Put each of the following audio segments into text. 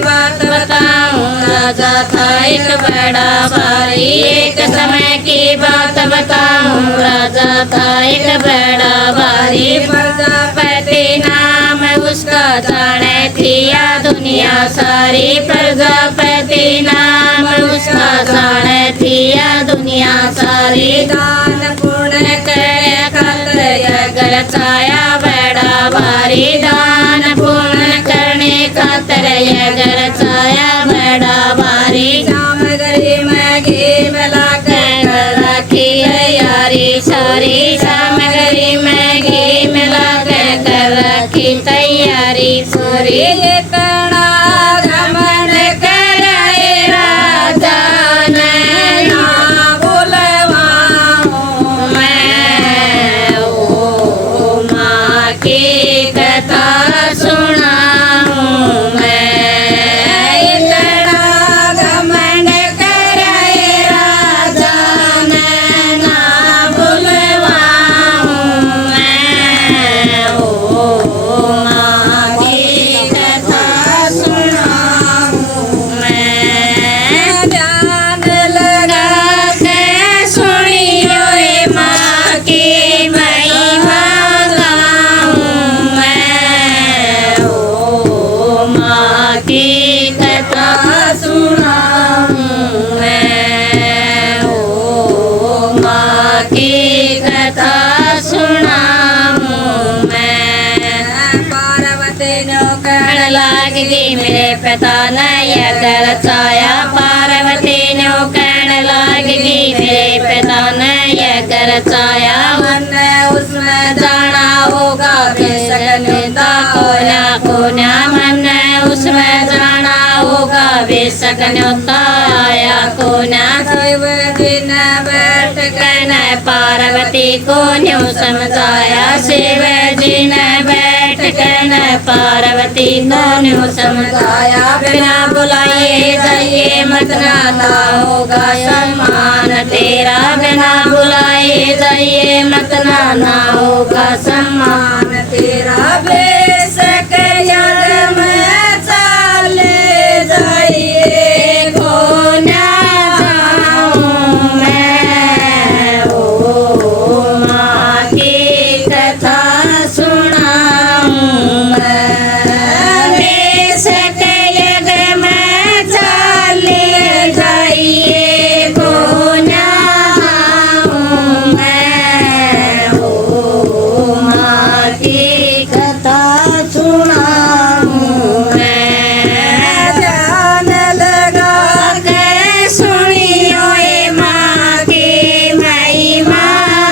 बात बताऊं, राजा था एक बड़ा भारी। एक समय की बात बताऊं, राजा था एक बड़ा भारी। प्रजापति नाम उसका, जाने थी या दुनिया सारी। प्रजापति नाम उसका, जाने थी या दुनिया सारी। दान पुण्य करे खातिर अगर छाया बड़ा भारी। दान पुण्य करने खातिर अगर छाया बड़ा भारी। सामग्री में घी मिला कर रखी है यारी सारी। सामग्री में घी मिला कर रखी तैयारी सारी। इतना घमंड करे राजा ने, ना बुलवाऊं मैं। ओ माँ की कथा सुनाऊं मैं। इतना घमंड करे राजा ने, ना बुलवाऊं मैं। ओ माँ की कथा सुनाऊं मैं। ध्यान लगा के सुनियो ये माँ की महिमा गाऊं मैं। ओ माँ की कथा सुनाऊं मैं। ओ माँ की कथा सुनाऊं मैं। पार्वती नो कहने लागी मेरे पिता ने यह कर छाया। पार्वती नो कहने लागी मेरे पिता ने यह कर छाया। मन उसमें जाना होगा बेशक न्योता कोना कोना। मन उसमें जाना होगा बेशक न्योता आया कोना। शिव जी ने बैठ कहना पार्वती को न्यू समझाया। शिव जी ने बैठ कहना पार्वती को न्यू समझाया। बिना बुलाए जाइए मत, नाता होगा सम्मान तेरा। बिना बुलाए जाइए मत, नाना होगा सम्मान तेरा। बेशक यज्ञ में चले जाइए खो ना जाऊं मैं। ओ माँ की कथा सुनाऊं मैं। बेशक यज्ञ में चले जाइए खो ना जाऊं मैं। ओ माँ की कथा सुनाऊं मैं। ध्यान लगा के सुनियो ये माँ की महिमा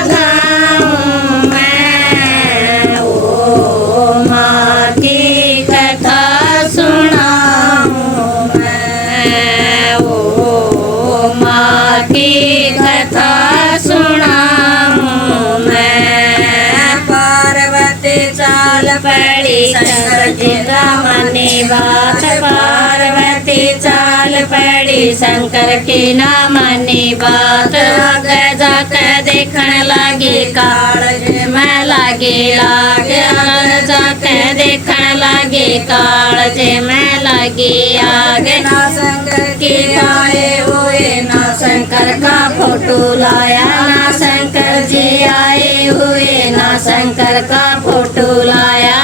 गाऊं मैं। ओ माँ की कथा सुनाऊं मैं। ओ माँ की कथा सुनाऊं मैं। पार्वती चाल पड़ी शंकर जी रामनी बात। पार्वती चाल पड़ी शंकर की नामनी बात। आगे जाकर देखने लगी काल में लगी लाग। आगे जाकर देखने लगी काल में लगी आग। ना शंकर की आए हुए, ना शंकर का फोटो लाया। ना शंकर जी आए हुए, ना शंकर का फोटो लाया।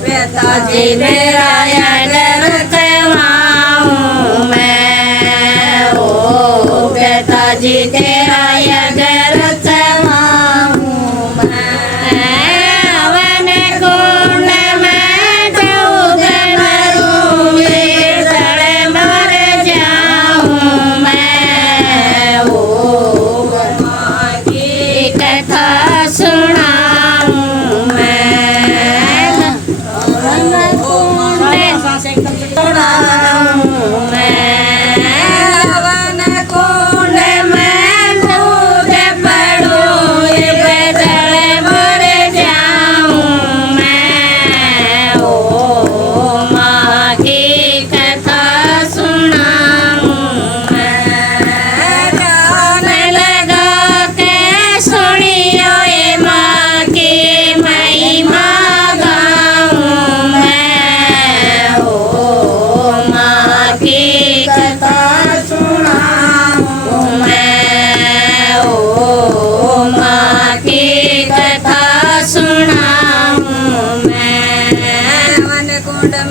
पिताजी मेरा डर करवाऊं मैं। ओ पिताजी तेरा डर करवाऊं मैं। हवन कुंड में डूब मरूंगी, सड़ मर जाऊं मैं। ओ माँ की कथा सुनाऊं मैं।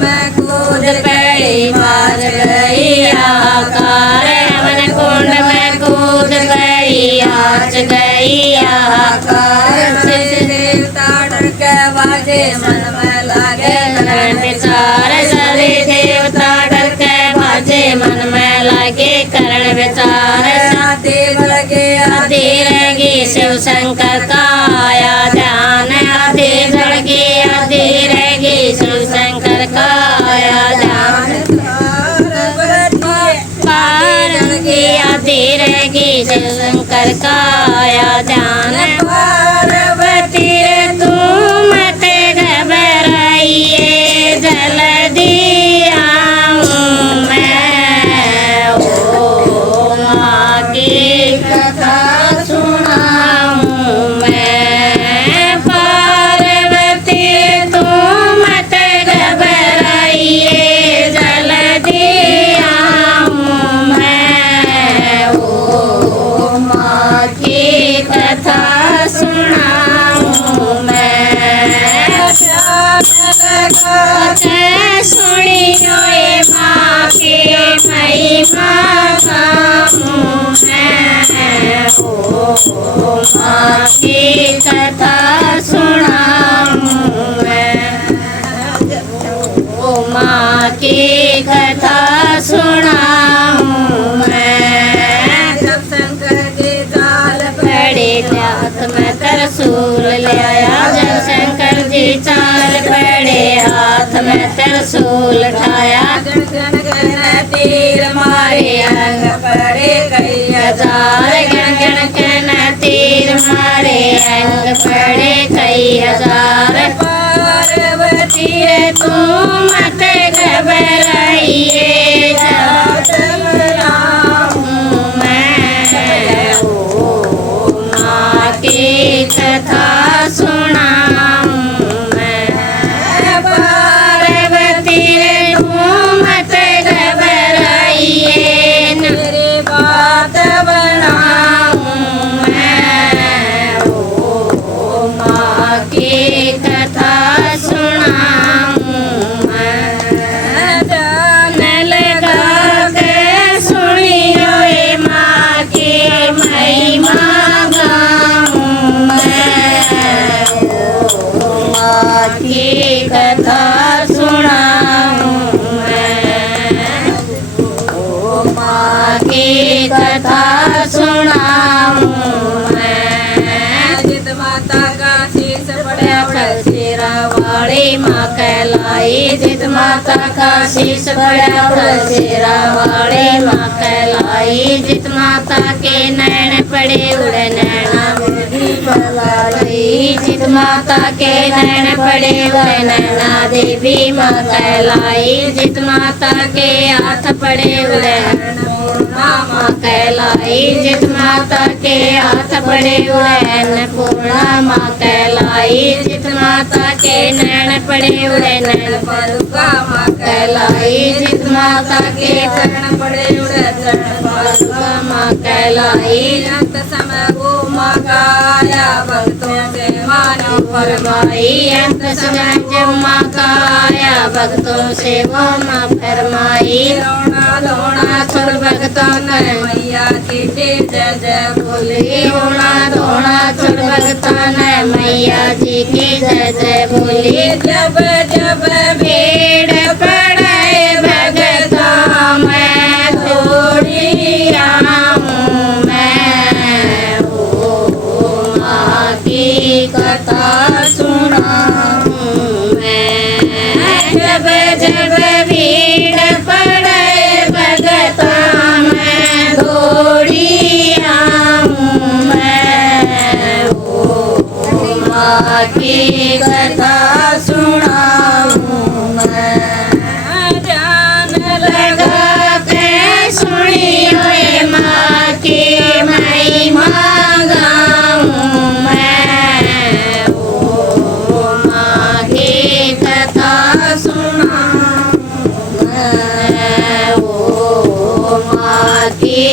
में कूद पड़ी बाज गई हाहाकार हवन कुंड में कूद पड़ी आच गई हाहाकार देवता डर के बाजे मन में लागे करण विचार सभी देवता डर के बाजे मन में लागे करण विचार साथी लगे आधी रहेगी शिव शंकर का आया ध्यान आधी जड़गी आधी रहेगी शिव शंकर का आया ध्यान पार्वती आधी रहेगी शिव शंकर का आया ध्यान पार्वती तू मत घबराइए जल्दी आऊं मैं ओ माँ की कथा सुनाऊं मैं पार्वती तू मत घबराइए जल्दी आऊं मैं ओ माँ की कथा सुनाऊं मैं सुनियो ये माँ की महिमा गाऊं मैं ओ माँ की कथा सुनाऊं मैं ओ माँ की कथा सुनाऊं मैं जब शंकर के जाल पड़े हाथ में त्रिशूल ले आया जब शंकर जी चाल पड़े हाथ में त्रिशूल उठाया गण गण गण तीर मारे अंग पड़े कई हजार गण गण गण तीर मारे अंग पड़े कई हजार पार्वती तू मत घबराइए मैं ओ माँ की कथा सुनाऊं मैं पार्वती तू मत घबराइए मेरी बात बनाऊं मैं ओ माँ की कथा सुनाऊं मैं जान लगा के सुनियो ये माँ की महिमा गाऊं मैं ओ माँ की कथा सुनाऊं मैं ओ माँ की कथा सुनाऊं मैं जित माता का शीश पड़ा शेरा वाली माँ कहलाई जित माता का शीश पड़ा शेरा वाली माँ कहलाई जित माता के नैन पड़े उड़े नैना देवी कहलाई जित माता के नैन पड़े उड़े नैना देवी माँ कहलाई जित माता के हाथ पड़े उड़े माँ कहलाई जित माता के हाथ पड़े उड़े अन्नपूर्णा माँ कहलाई जित माता के नैन पड़े उड़े नैन पादुका माँ कहलाई जित माता के चरण पड़े उड़े चरण पादुका माँ कहलाई अंत समय वो माँ का आया भक्तों से मानो फरमाई अंत समय जब माँ का आया भक्तों से वो माँ फरमाई रोना धोना छोड़ भक्तों ने मैया की जय जय बोली रोना धोना छोड़ भक्तों ने मैया जी की जय जय बोली जब जब भीड़ पड़े भक्तों में थोड़ी आऊं मैं ओ माँ की कथा सुनाऊं मैं जब जब भीड़ पड़े भक्तों में थोड़ी आऊं मैं ओ माँ की कथा सुनाऊं मैं जान लगा के सुनियो ये माँ की महिमा गाऊं मैं ओ माँ की कथा सुनाऊं मैं ओ माँ की